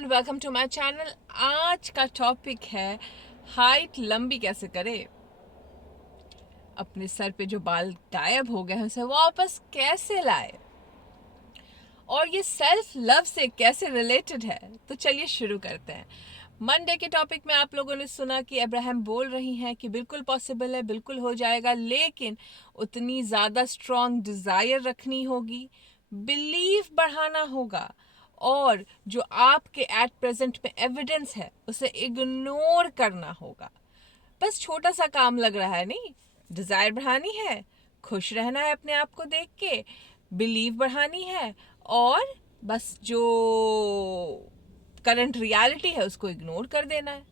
Everyone, welcome to my channel. आज का topic है हाइट लंबी कैसे करें। अपने सर पे जो बाल गायब हो गए हैं उसे वापस कैसे लाए, और ये सेल्फ लव से कैसे रिलेटेड है। तो चलिए शुरू करते हैं। मंडे के टॉपिक में आप लोगों ने सुना कि अब्राहम बोल रही हैं कि बिल्कुल पॉसिबल है, बिल्कुल हो जाएगा, लेकिन उतनी ज़्यादा स्ट्रॉन्ग डिज़ायर रखनी होगी, बिलीव बढ़ाना होगा, और जो आपके एट प्रेजेंट में एविडेंस है उसे इग्नोर करना होगा। बस छोटा सा काम लग रहा है, नहीं, डिज़ायर बढ़ानी है, खुश रहना है अपने आप को देख के, बिलीव बढ़ानी है, और बस जो करंट रियलिटी है उसको इग्नोर कर देना है।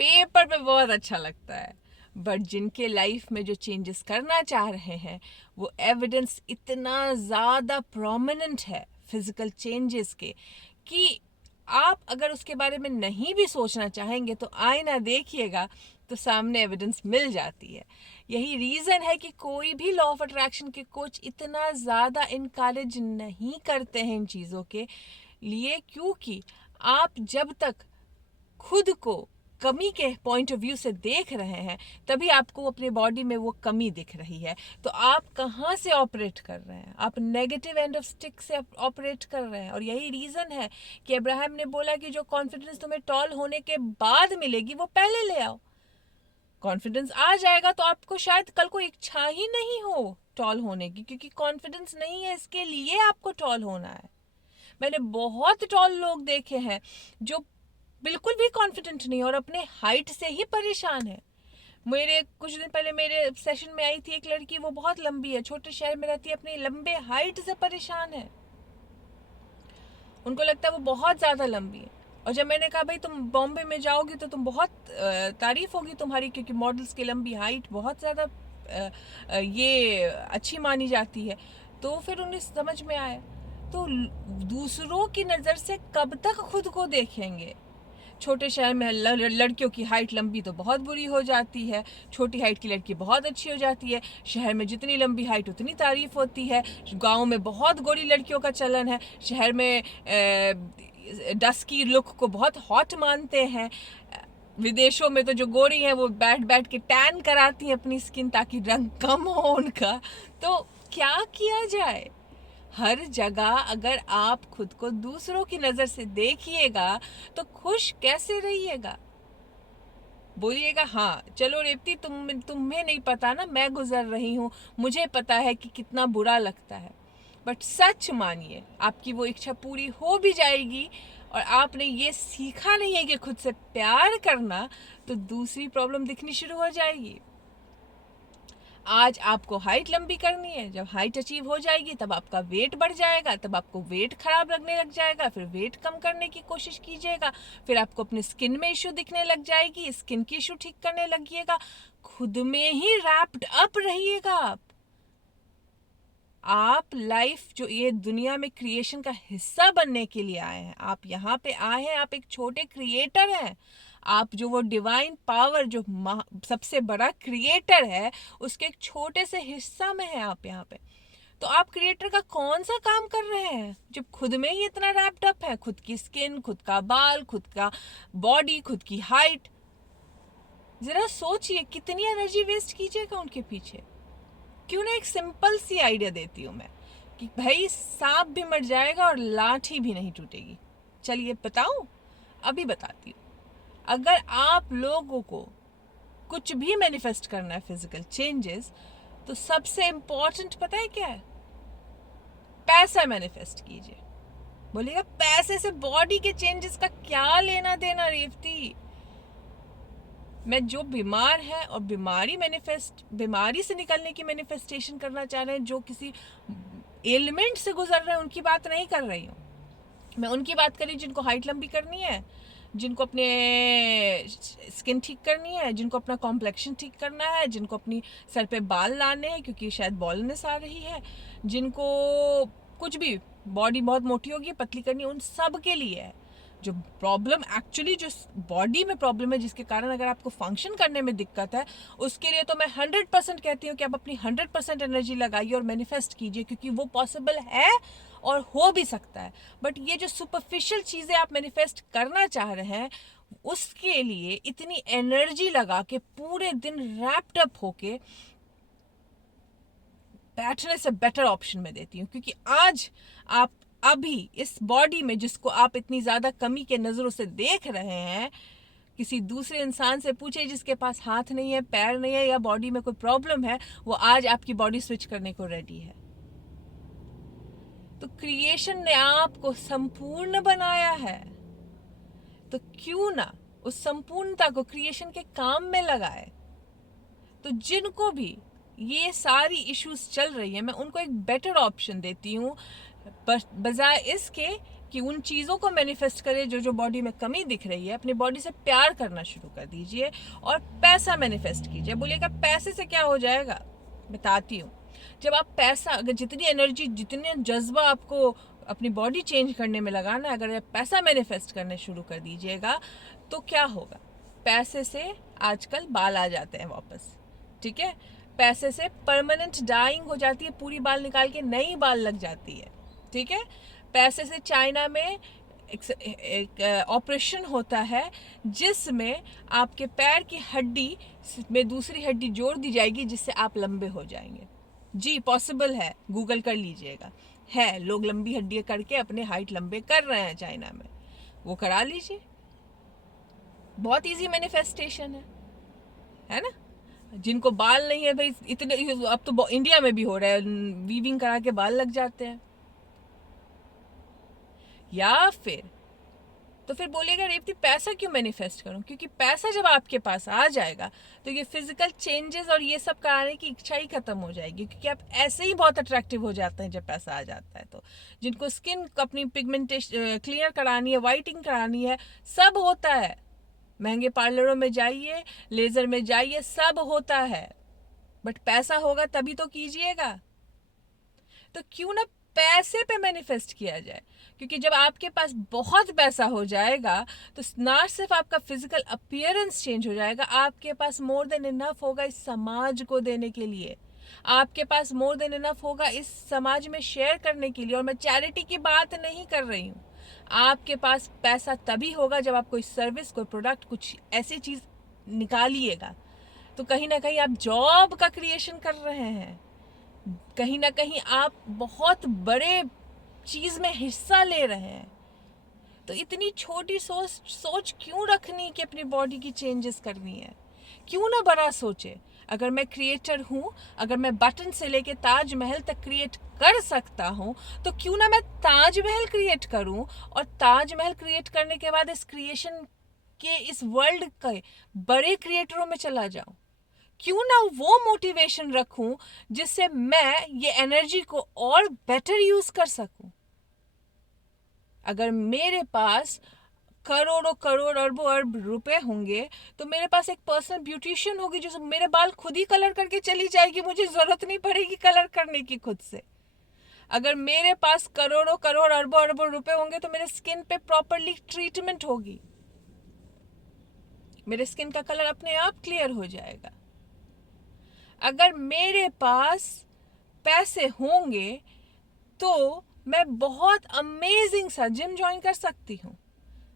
पेपर पे बहुत अच्छा लगता है, बट जिनके लाइफ में जो चेंजेस करना चाह रहे हैं वो एविडेंस इतना ज़्यादा प्रोमिनेंट है फिजिकल चेंजेस के कि आप अगर उसके बारे में नहीं भी सोचना चाहेंगे तो आईना देखिएगा तो सामने एविडेंस मिल जाती है। यही रीज़न है कि कोई भी लॉ ऑफ अट्रैक्शन के कोच इतना ज़्यादा इनकरेज नहीं करते हैं इन चीज़ों के लिए, क्योंकि आप जब तक खुद को कमी के पॉइंट ऑफ व्यू से देख रहे हैं तभी आपको अपने बॉडी में वो कमी दिख रही है। तो आप कहाँ से ऑपरेट कर रहे हैं? आप नेगेटिव एंड ऑफ स्टिक से ऑपरेट कर रहे हैं। और यही रीज़न है कि अब्राहम ने बोला कि जो कॉन्फिडेंस तुम्हें टॉल होने के बाद मिलेगी वो पहले ले आओ। कॉन्फिडेंस आ जाएगा तो आपको शायद कल को इच्छा ही नहीं हो टॉल होने की, क्योंकि कॉन्फिडेंस नहीं है, इसके लिए आपको टॉल होना है। मैंने बहुत टॉल लोग देखे हैं जो बिल्कुल भी कॉन्फिडेंट नहीं और अपने हाइट से ही परेशान है। मेरे कुछ दिन पहले मेरे सेशन में आई थी एक लड़की, वो बहुत लंबी है, छोटे शहर में रहती है, अपनी लंबे हाइट से परेशान है। उनको लगता है वो बहुत ज़्यादा लंबी है। और जब मैंने कहा भाई तुम बॉम्बे में जाओगी तो तुम बहुत तारीफ होगी तुम्हारी, क्योंकि मॉडल्स की लंबी हाइट बहुत ज़्यादा ये अच्छी मानी जाती है, तो फिर उन्हें समझ में आया। तो दूसरों की नज़र से कब तक खुद को देखेंगे? छोटे शहर में लड़कियों की हाइट लंबी तो बहुत बुरी हो जाती है, छोटी हाइट की लड़की बहुत अच्छी हो जाती है। शहर में जितनी लंबी हाइट उतनी तारीफ होती है। गांव में बहुत गोरी लड़कियों का चलन है, शहर में डस्की लुक को बहुत हॉट मानते हैं। विदेशों में तो जो गोरी हैं वो बैठ बैठ के टैन कराती हैं अपनी स्किन ताकि रंग कम हो उनका। तो क्या किया जाए? हर जगह अगर आप खुद को दूसरों की नज़र से देखिएगा तो खुश कैसे रहिएगा? बोलिएगा हाँ चलो रेवती, तुम्हें नहीं पता ना, मैं गुजर रही हूँ, मुझे पता है कि कितना बुरा लगता है। बट सच मानिए आपकी वो इच्छा पूरी हो भी जाएगी, और आपने ये सीखा नहीं है कि खुद से प्यार करना, तो दूसरी प्रॉब्लम दिखनी शुरू हो जाएगी। आज आपको हाइट लंबी करनी है, जब हाइट अचीव हो जाएगी तब आपका वेट बढ़ जाएगा, तब आपको वेट खराब लगने लग जाएगा, फिर वेट कम करने की कोशिश कीजिएगा, फिर आपको अपने स्किन में इशू दिखने लग जाएगी, स्किन की इशू ठीक करने लगिएगा, खुद में ही रैप्ड अप रहिएगा। आप लाइफ जो ये दुनिया में क्रिएशन का हिस्सा बनने के लिए आए हैं, आप यहाँ पे आए हैं, आप एक छोटे क्रिएटर हैं। आप जो वो डिवाइन पावर जो सबसे बड़ा क्रिएटर है उसके एक छोटे से हिस्सा में है आप यहाँ पे। तो आप क्रिएटर का कौन सा काम कर रहे हैं जब खुद में ही इतना रैप्ड अप है? खुद की स्किन, खुद का बाल, खुद का बॉडी, खुद की हाइट। जरा सोचिए कितनी एनर्जी वेस्ट कीजिएगा उनके पीछे। क्यों ना एक सिंपल सी आइडिया देती हूँ मैं कि भाई सांप भी मर जाएगा और लाठी भी नहीं टूटेगी। चलिए बताऊं? अभी बताती हूँ। अगर आप लोगों को कुछ भी मैनिफेस्ट करना है, फिजिकल चेंजेस, तो सबसे इंपॉर्टेंट पता है क्या है? पैसा मैनिफेस्ट कीजिए। बोलिएगा पैसे से बॉडी के चेंजेस का क्या लेना देना रेवती? मैं जो बीमार है और बीमारी से निकलने की मैनिफेस्टेशन करना चाह रहे हैं, जो किसी एलिमेंट से गुजर रहे हैं, उनकी बात नहीं कर रही हूँ मैं। उनकी बात करी जिनको हाइट लंबी करनी है, जिनको अपने स्किन ठीक करनी है, जिनको अपना कॉम्प्लेक्शन ठीक करना है, जिनको अपनी सर पे बाल लाने हैं क्योंकि शायद बॉलनेस आ रही है, जिनको कुछ भी बॉडी बहुत मोटी होगी, पतली करनी है, उन सब के लिए है। जो प्रॉब्लम एक्चुअली जो बॉडी में प्रॉब्लम है, जिसके कारण अगर आपको फंक्शन करने में दिक्कत है, उसके लिए तो मैं 100% कहती हूँ कि आप अपनी 100% एनर्जी लगाइए और मैनिफेस्ट कीजिए, क्योंकि वो पॉसिबल है और हो भी सकता है, बट ये जो सुपरफिशियल चीज़ें आप मैनिफेस्ट करना चाह रहे हैं उसके लिए इतनी एनर्जी लगा के पूरे दिन रैप्ड अप होके बैठने से बेटर ऑप्शन मैं देती हूँ। क्योंकि आज आप अभी इस बॉडी में जिसको आप इतनी ज़्यादा कमी के नज़रों से देख रहे हैं, किसी दूसरे इंसान से पूछे जिसके पास हाथ नहीं है, पैर नहीं है या बॉडी में कोई प्रॉब्लम है, वो आज आपकी बॉडी स्विच करने को रेडी है। तो क्रिएशन ने आपको संपूर्ण बनाया है, तो क्यों ना उस संपूर्णता को क्रिएशन के काम में लगाए। तो जिनको भी ये सारी इश्यूज चल रही है, मैं उनको एक बेटर ऑप्शन देती हूँ, बजाय इसके कि उन चीज़ों को मैनिफेस्ट करें जो बॉडी में कमी दिख रही है। अपनी बॉडी से प्यार करना शुरू कर दीजिए और पैसा मैनिफेस्ट कीजिए। बोलिएगा पैसे से क्या हो जाएगा, बताती हूँ। जब आप पैसा, अगर जितनी एनर्जी, जितने जज्बा आपको अपनी बॉडी चेंज करने में लगाना है, अगर आप पैसा मैनिफेस्ट करने शुरू कर दीजिएगा तो क्या होगा, पैसे से आजकल बाल आ जाते हैं वापस, ठीक है। पैसे से परमानेंट डाइंग हो जाती है, पूरी बाल निकाल के नई बाल लग जाती है, ठीक है। पैसे से चाइना में एक ऑपरेशन होता है जिसमें आपके पैर की हड्डी में दूसरी हड्डी जोड़ दी जाएगी जिससे आप लंबे हो जाएंगे। जी पॉसिबल है, गूगल कर लीजिएगा, है, लोग लंबी हड्डियां करके अपने हाइट लंबे कर रहे हैं चाइना में, वो करा लीजिए। बहुत इजी मैनिफेस्टेशन है ना। जिनको बाल नहीं है भाई, इतने अब तो इंडिया में भी हो रहा है, वीविंग करा के बाल लग जाते हैं। या फिर बोलेगा रेवती पैसा क्यों मैनिफेस्ट करूं, क्योंकि पैसा जब आपके पास आ जाएगा तो ये फिजिकल चेंजेस और ये सब कराने की इच्छा ही खत्म हो जाएगी, क्योंकि आप ऐसे ही बहुत अट्रैक्टिव हो जाते हैं जब पैसा आ जाता है। तो जिनको स्किन अपनी पिगमेंटेशन क्लियर करानी है, वाइटिंग करानी है, सब होता है। महंगे पार्लरों में जाइए, लेजर में जाइए, सब होता है, बट पैसा होगा तभी तो कीजिएगा। तो क्यों ना पैसे पे मैनिफेस्ट किया जाए, क्योंकि जब आपके पास बहुत पैसा हो जाएगा तो ना सिर्फ आपका फिजिकल अपीयरेंस चेंज हो जाएगा, आपके पास मोर देन इनफ होगा इस समाज को देने के लिए, आपके पास मोर देन इनफ होगा इस समाज में शेयर करने के लिए। और मैं चैरिटी की बात नहीं कर रही हूँ, आपके पास पैसा तभी होगा जब आप कोई सर्विस, कोई प्रोडक्ट, कुछ ऐसी चीज़ निकालिएगा। तो कहीं ना कहीं आप जॉब का क्रिएशन कर रहे हैं, कहीं ना कहीं आप बहुत बड़े चीज में हिस्सा ले रहे हैं। तो इतनी छोटी सोच क्यों रखनी कि अपनी बॉडी की चेंजेस करनी है, क्यों ना बड़ा सोचे। अगर मैं क्रिएटर हूँ, अगर मैं बटन से लेके ताजमहल तक क्रिएट कर सकता हूँ, तो क्यों ना मैं ताजमहल क्रिएट करूँ, और ताजमहल क्रिएट करने के बाद इस क्रिएशन के, इस वर्ल्ड के बड़े क्रिएटरों में चला जाऊं। क्यों ना वो मोटिवेशन रखूं जिससे मैं ये एनर्जी को और बेटर यूज कर सकूं। अगर मेरे पास करोड़ों करोड़ अरबों अरब रुपए होंगे तो मेरे पास एक पर्सनल ब्यूटिशियन होगी जो मेरे बाल खुद ही कलर करके चली जाएगी, मुझे जरूरत नहीं पड़ेगी कलर करने की खुद से। अगर मेरे पास करोड़ों करोड़ अरबों अरबों रुपए होंगे तो मेरे स्किन पे प्रॉपरली ट्रीटमेंट होगी, मेरे स्किन का कलर अपने आप क्लियर हो जाएगा। अगर मेरे पास पैसे होंगे तो मैं बहुत अमेजिंग सा जिम ज्वाइन कर सकती हूँ,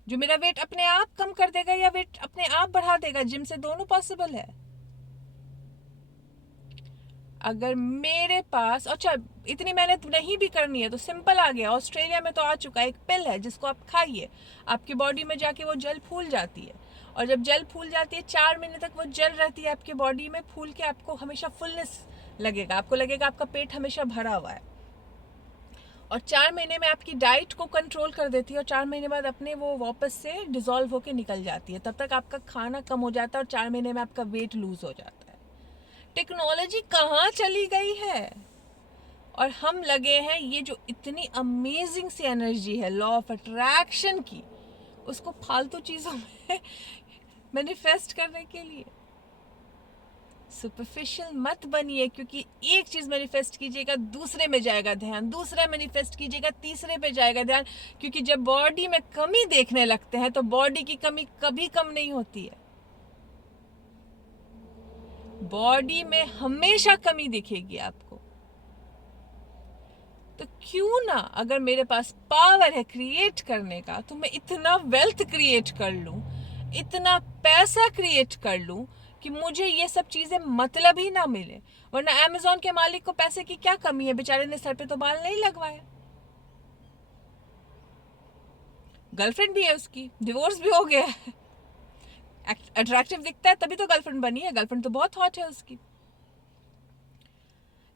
जो मेरा वेट अपने आप कम कर देगा या वेट अपने आप बढ़ा देगा, जिम से दोनों पॉसिबल है। अगर मेरे पास, अच्छा इतनी मेहनत नहीं भी करनी है तो सिंपल आ गया, ऑस्ट्रेलिया में तो आ चुका है, एक पिल है जिसको आप खाइए, आपकी बॉडी में जाके वो जल फूल जाती है, और जब जल फूल जाती है 4 महीने तक वो जल रहती है आपकी बॉडी में, फूल के आपको हमेशा फुलनेस लगेगा, आपको लगेगा आपका पेट हमेशा भरा हुआ है। और 4 महीने में आपकी डाइट को कंट्रोल कर देती है, और 4 महीने बाद अपने वो वापस से डिजोल्व होके निकल जाती है। तब तक आपका खाना कम हो जाता है और 4 महीने में आपका वेट लूज हो जाता है। टेक्नोलॉजी कहाँ चली गई है, और हम लगे हैं ये जो इतनी अमेजिंग सी एनर्जी है लॉ ऑफ अट्रैक्शन की, उसको फालतू चीज़ों में मैनिफेस्ट करने के लिए। सुपरफिशियल मत बनिए, क्योंकि एक चीज मैनिफेस्ट कीजिएगा दूसरे में जाएगा ध्यान, दूसरा मैनिफेस्ट कीजिएगा तीसरे पे जाएगा ध्यान, क्योंकि जब बॉडी में कमी देखने लगते हैं तो बॉडी की कमी कभी कम नहीं होती है, बॉडी में हमेशा कमी दिखेगी आपको। तो क्यों ना अगर मेरे पास पावर है क्रिएट करने का, तो मैं इतना वेल्थ क्रिएट कर लूं, इतना पैसा क्रिएट कर लूं कि मुझे ये सब चीजें मतलब ही ना मिले। वरना अमेज़न के मालिक को पैसे की क्या कमी है, बेचारे ने सर पे तो बाल नहीं लगवाया। गर्लफ्रेंड भी है उसकी, डिवोर्स भी हो गया है, अट्रैक्टिव दिखता है तभी तो गर्लफ्रेंड बनी है, गर्लफ्रेंड तो बहुत हॉट है उसकी।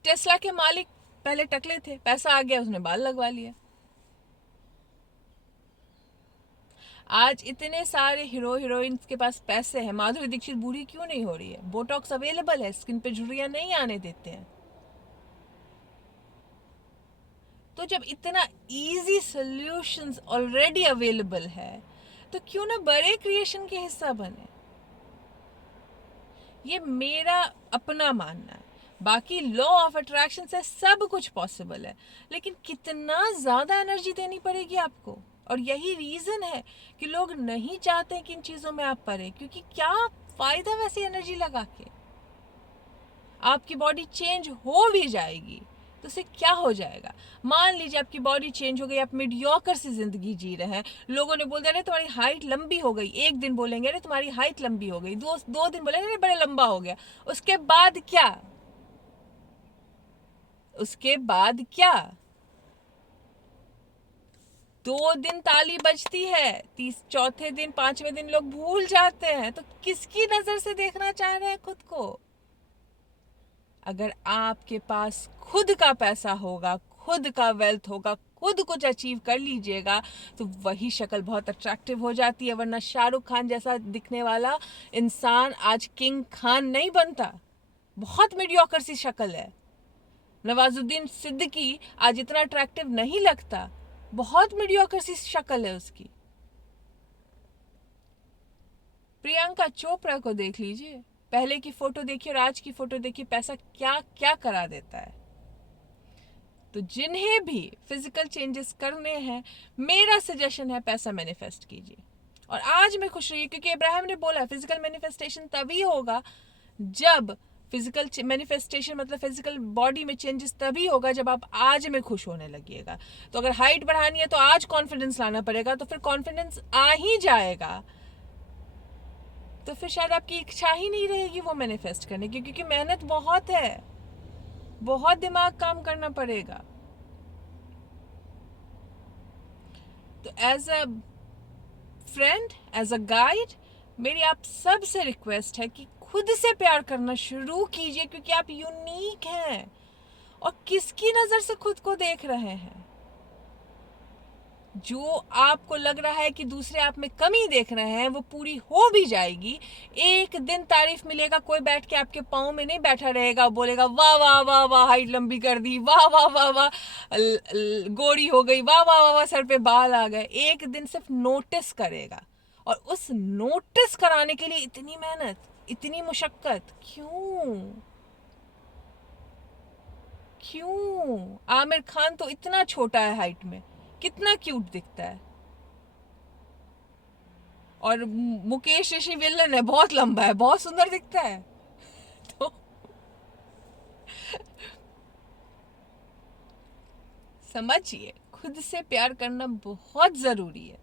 टेस्ला के मालिक पहले टकले थे, पैसा आ गया उसने बाल लगवा लिया। आज इतने सारे हीरो हीरोइंस के पास पैसे हैं, माधुरी दीक्षित बूढ़ी क्यों नहीं हो रही है? बोटॉक्स अवेलेबल है, स्किन पे झुर्रियां नहीं आने देते हैं। तो जब इतना इजी सॉल्यूशंस ऑलरेडी अवेलेबल है, तो क्यों ना बड़े क्रिएशन के हिस्सा बने? ये मेरा अपना मानना है। बाकी लॉ ऑफ अट्रैक्शन से सब कुछ पॉसिबल है, लेकिन कितना ज़्यादा एनर्जी देनी पड़ेगी आपको। और यही रीज़न है कि लोग नहीं चाहते कि इन चीज़ों में आप पड़े, क्योंकि क्या फ़ायदा वैसी एनर्जी लगा के? आपकी बॉडी चेंज हो भी जाएगी तो उससे क्या हो जाएगा? मान लीजिए आपकी बॉडी चेंज हो गई, आप मीडियोकर से ज़िंदगी जी रहे हैं, लोगों ने बोल दिया अरे तुम्हारी हाइट लंबी हो गई, एक दिन बोलेंगे अरे तुम्हारी हाइट लंबी हो गई, दो दिन बोलेंगे अरे बड़े लंबा हो गया, उसके बाद क्या? उसके बाद क्या? 2 दिन ताली बजती है, चौथे दिन पांचवें दिन लोग भूल जाते हैं। तो किसकी नजर से देखना चाह रहे हैं खुद को? अगर आपके पास खुद का पैसा होगा, खुद का वेल्थ होगा, खुद कुछ अचीव कर लीजिएगा, तो वही शक्ल बहुत अट्रैक्टिव हो जाती है। वरना शाहरुख खान जैसा दिखने वाला इंसान आज किंग खान नहीं बनता, बहुत मीडियोकर सी शक्ल है। नवाजुद्दीन सिद्दीकी आज इतना अट्रैक्टिव नहीं लगता, बहुत मीडियोकर सी शक्ल है उसकी। प्रियंका चोपड़ा को देख लीजिए, पहले की फोटो देखिए और आज की फोटो देखिए, पैसा क्या क्या करा देता है। तो जिन्हें भी फिजिकल चेंजेस करने हैं, मेरा सजेशन है पैसा मैनिफेस्ट कीजिए। और आज मैं खुश रही, क्योंकि इब्राहिम ने बोला फिजिकल मैनिफेस्टेशन तभी होगा जब फिजिकल मैनिफेस्टेशन मतलब फिजिकल बॉडी में चेंजेस तभी होगा जब आप आज में खुश होने लगिएगा। तो अगर हाइट बढ़ानी है तो आज कॉन्फिडेंस लाना पड़ेगा, तो फिर कॉन्फिडेंस आ ही जाएगा। तो फिर शायद आपकी इच्छा ही नहीं रहेगी वो मैनिफेस्ट करने की, क्योंकि मेहनत बहुत है, बहुत दिमाग काम करना पड़ेगा। तो as a friend, as a guide, मेरी आप सबसे रिक्वेस्ट है कि खुद से प्यार करना शुरू कीजिए, क्योंकि आप यूनिक हैं। और किसकी नजर से खुद को देख रहे हैं? जो आपको लग रहा है कि दूसरे आप में कमी देख रहे हैं, वो पूरी हो भी जाएगी। एक दिन तारीफ मिलेगा, कोई बैठ के आपके पाँव में नहीं बैठा रहेगा, बोलेगा वाह वाह वाह वाह हाइट लंबी कर दी, वाह वाह वाह वाह गोरी हो गई, वाह वाह वाह वाह सर पे बाल आ गए। एक दिन सिर्फ नोटिस करेगा, और उस नोटिस कराने के लिए इतनी मेहनत, इतनी मुशक्कत क्यों? क्यों? आमिर खान तो इतना छोटा है हाइट में, कितना क्यूट दिखता है। और मुकेश ऋषि विलन है, बहुत लंबा है, बहुत सुंदर दिखता है। तो समझिए, खुद से प्यार करना बहुत जरूरी है,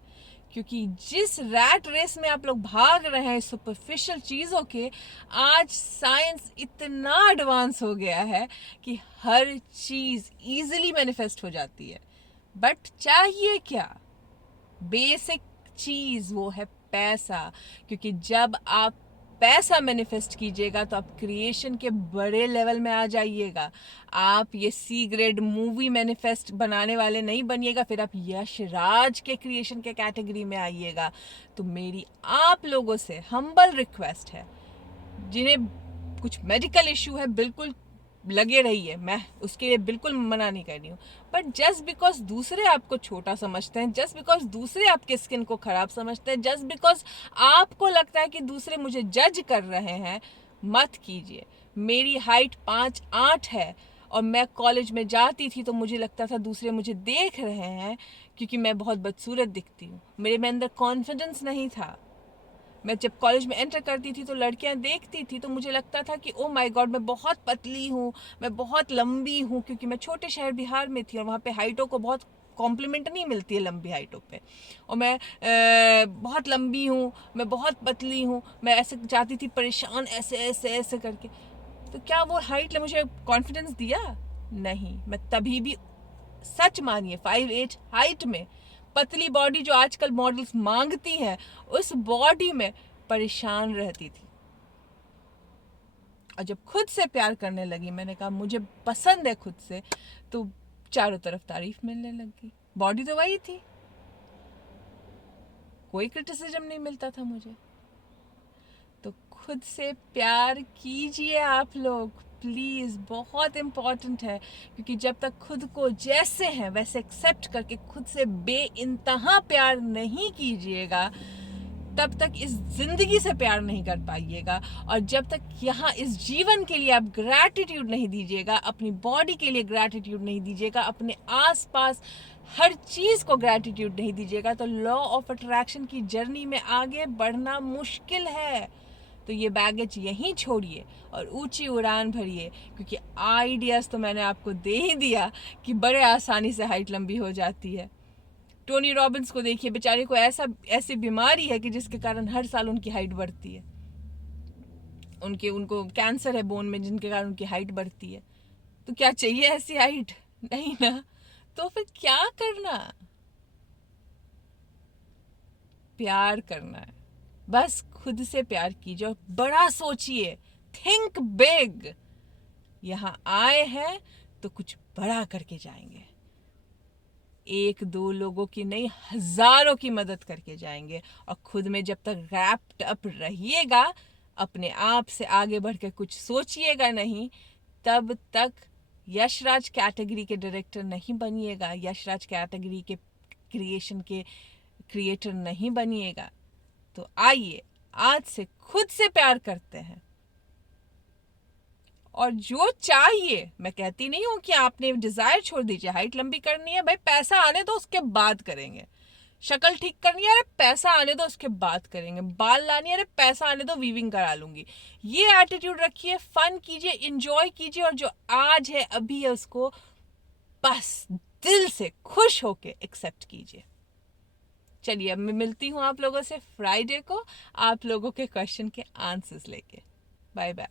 क्योंकि जिस रैट रेस में आप लोग भाग रहे हैं सुपरफिशियल चीजों के, आज साइंस इतना एडवांस हो गया है कि हर चीज इजीली मैनिफेस्ट हो जाती है। बट चाहिए क्या? बेसिक चीज वो है पैसा, क्योंकि जब आप पैसा मैनिफेस्ट कीजिएगा तो आप क्रिएशन के बड़े लेवल में आ जाइएगा। आप ये सी ग्रेड मूवी मैनिफेस्ट बनाने वाले नहीं बनिएगा, फिर आप यश राज के क्रिएशन के कैटेगरी में आइएगा। तो मेरी आप लोगों से हम्बल रिक्वेस्ट है, जिन्हें कुछ मेडिकल इशू है बिल्कुल लगे रहिए, मैं उसके लिए बिल्कुल मना नहीं कर रही हूँ। बट जस्ट बिकॉज दूसरे आपको छोटा समझते हैं, जस्ट बिकॉज दूसरे आपके स्किन को खराब समझते हैं, जस्ट बिकॉज आपको लगता है कि दूसरे मुझे जज कर रहे हैं, मत कीजिए। मेरी हाइट 5'8" है, और मैं कॉलेज में जाती थी तो मुझे लगता था दूसरे मुझे देख रहे हैं क्योंकि मैं बहुत बदसूरत दिखती हूँ। मेरे में अंदर कॉन्फिडेंस नहीं था। मैं जब कॉलेज में एंटर करती थी तो लड़कियां देखती थी तो मुझे लगता था कि ओ माय गॉड, मैं बहुत पतली हूँ, मैं बहुत लंबी हूँ, क्योंकि मैं छोटे शहर बिहार में थी और वहाँ पे हाइटों को बहुत कॉम्प्लीमेंट नहीं मिलती है लंबी हाइटों पे। और मैं बहुत लंबी हूँ, मैं बहुत पतली हूँ, मैं ऐसे जाती थी परेशान ऐसे ऐसे ऐसे करके। तो क्या वो हाइट ने मुझे कॉन्फिडेंस दिया? नहीं। मैं तभी भी, सच मानिए, 5'8" हाइट में पतली बॉडी जो आजकल मॉडल्स मांगती हैं, उस बॉडी में परेशान रहती थी। और जब खुद से प्यार करने लगी, मैंने कहा मुझे पसंद है खुद से, तो चारों तरफ तारीफ मिलने लगी। बॉडी तो वही थी, कोई क्रिटिसिज्म नहीं मिलता था मुझे। तो खुद से प्यार कीजिए आप लोग, प्लीज़, बहुत इम्पॉर्टेंट है। क्योंकि जब तक खुद को जैसे हैं वैसे एक्सेप्ट करके खुद से बेइंतहा प्यार नहीं कीजिएगा, तब तक इस ज़िंदगी से प्यार नहीं कर पाइएगा। और जब तक यहाँ इस जीवन के लिए आप ग्रैटिट्यूड नहीं दीजिएगा, अपनी बॉडी के लिए ग्रैटिट्यूड नहीं दीजिएगा, अपने आसपास हर चीज़ को ग्रैटिट्यूड नहीं दीजिएगा, तो लॉ ऑफ अट्रैक्शन की जर्नी में आगे बढ़ना मुश्किल है। तो ये बैगेज यहीं छोड़िए और ऊंची उड़ान भरिए। क्योंकि आइडियाज़ तो मैंने आपको दे ही दिया कि बड़े आसानी से हाइट लंबी हो जाती है। टोनी रॉबिन्स को देखिए, बेचारे को ऐसी बीमारी है कि जिसके कारण हर साल उनकी हाइट बढ़ती है। उनको कैंसर है बोन में, जिनके कारण उनकी हाइट बढ़ती है। तो क्या चाहिए ऐसी हाइट? नहीं ना। तो फिर क्या करना? प्यार करना है। बस खुद से प्यार कीजिए और बड़ा सोचिए, थिंक बिग। यहाँ आए हैं तो कुछ बड़ा करके जाएंगे। एक दो लोगों की नहीं, हजारों की मदद करके जाएंगे। और खुद में जब तक रैप्ड अप रहिएगा, अपने आप से आगे बढ़ के कुछ सोचिएगा नहीं, तब तक यशराज कैटेगरी के डायरेक्टर नहीं बनिएगा, यशराज कैटेगरी के क्रिएशन के क्रिएटर नहीं बनिएगा। तो आइए, आज से खुद से प्यार करते हैं। और जो चाहिए, मैं कहती नहीं हूं कि आपने डिजायर छोड़ दीजिए, हाइट लंबी करनी है भाई, पैसा आने दो उसके बाद करेंगे। शक्ल ठीक करनी है, अरे पैसा आने दो उसके बाद करेंगे। बाल लानी है, अरे पैसा आने दो वीविंग करा लूंगी। ये एटीट्यूड रखिए, फन कीजिए, इंजॉय कीजिए, और जो आज है अभी है उसको बस दिल से खुश होके एक्सेप्ट कीजिए। चलिए, अब मैं मिलती हूँ आप लोगों से फ्राइडे को, आप लोगों के क्वेश्चन के आंसर्स लेके। Bye bye.